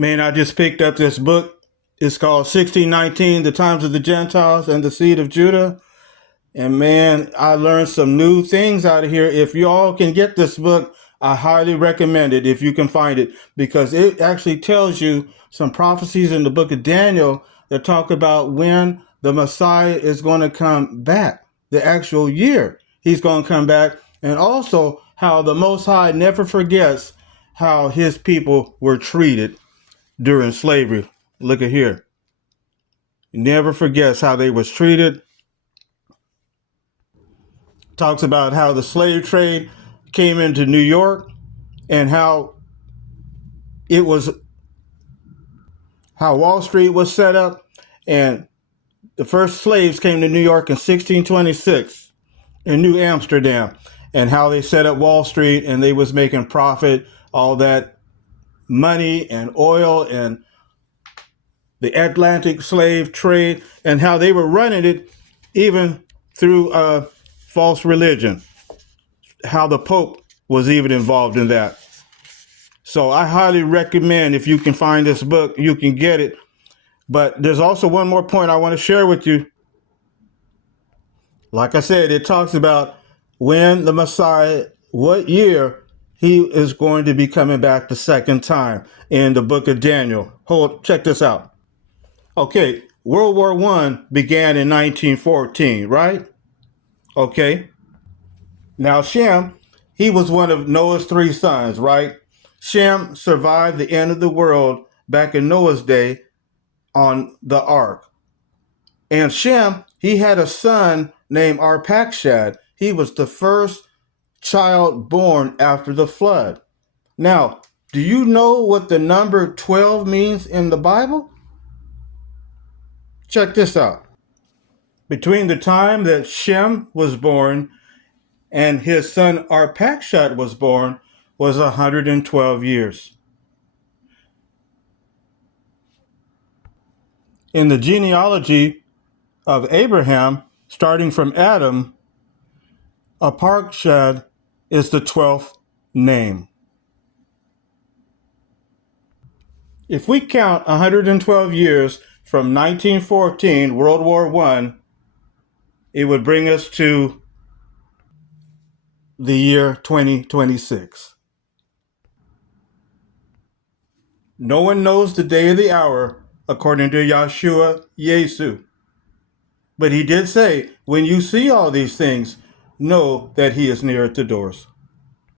Man, I just picked up this book. It's called 1619, The Times of the Gentiles and the Seed of Judah. And man, I learned some new things out of here. If you all can get this book, I highly recommend it if you can find it, because it actually tells you some prophecies in the book of Daniel that talk about when the Messiah is going to come back, the actual year he's going to come back, and also how the Most High never forgets how his people were treated during slavery. Look at here. He never forgets how they was treated. Talks about how the slave trade came into New York and how Wall Street was set up, and the first slaves came to New York in 1626 in New Amsterdam, and how they set up Wall Street and they was making profit, all that money and oil and the Atlantic slave trade, and how they were running it even through false religion, how the Pope was even involved in that. So I highly recommend, if you can find this book, you can get it. But there's also one more point I want to share with you. Like I said, it talks about when the Messiah, what year he is going to be coming back the second time in the book of Daniel. Check this out. Okay, World War I began in 1914, right? Okay. Now Shem, he was one of Noah's three sons, right? Shem survived the end of the world back in Noah's day on the ark. And Shem, he had a son named Arpachshad. He was the first child born after the flood. Now, do you know what the number 12 means in the Bible? Check this out. Between the time that Shem was born and his son Arpachshad was born was 112 years. In the genealogy of Abraham, starting from Adam, Arpachshad is the 12th name. If we count 112 years from 1914, World War I, it would bring us to the year 2026. No one knows the day or the hour, according to Yahshua Yesu. But he did say, when you see all these things, know that he is near at the doors.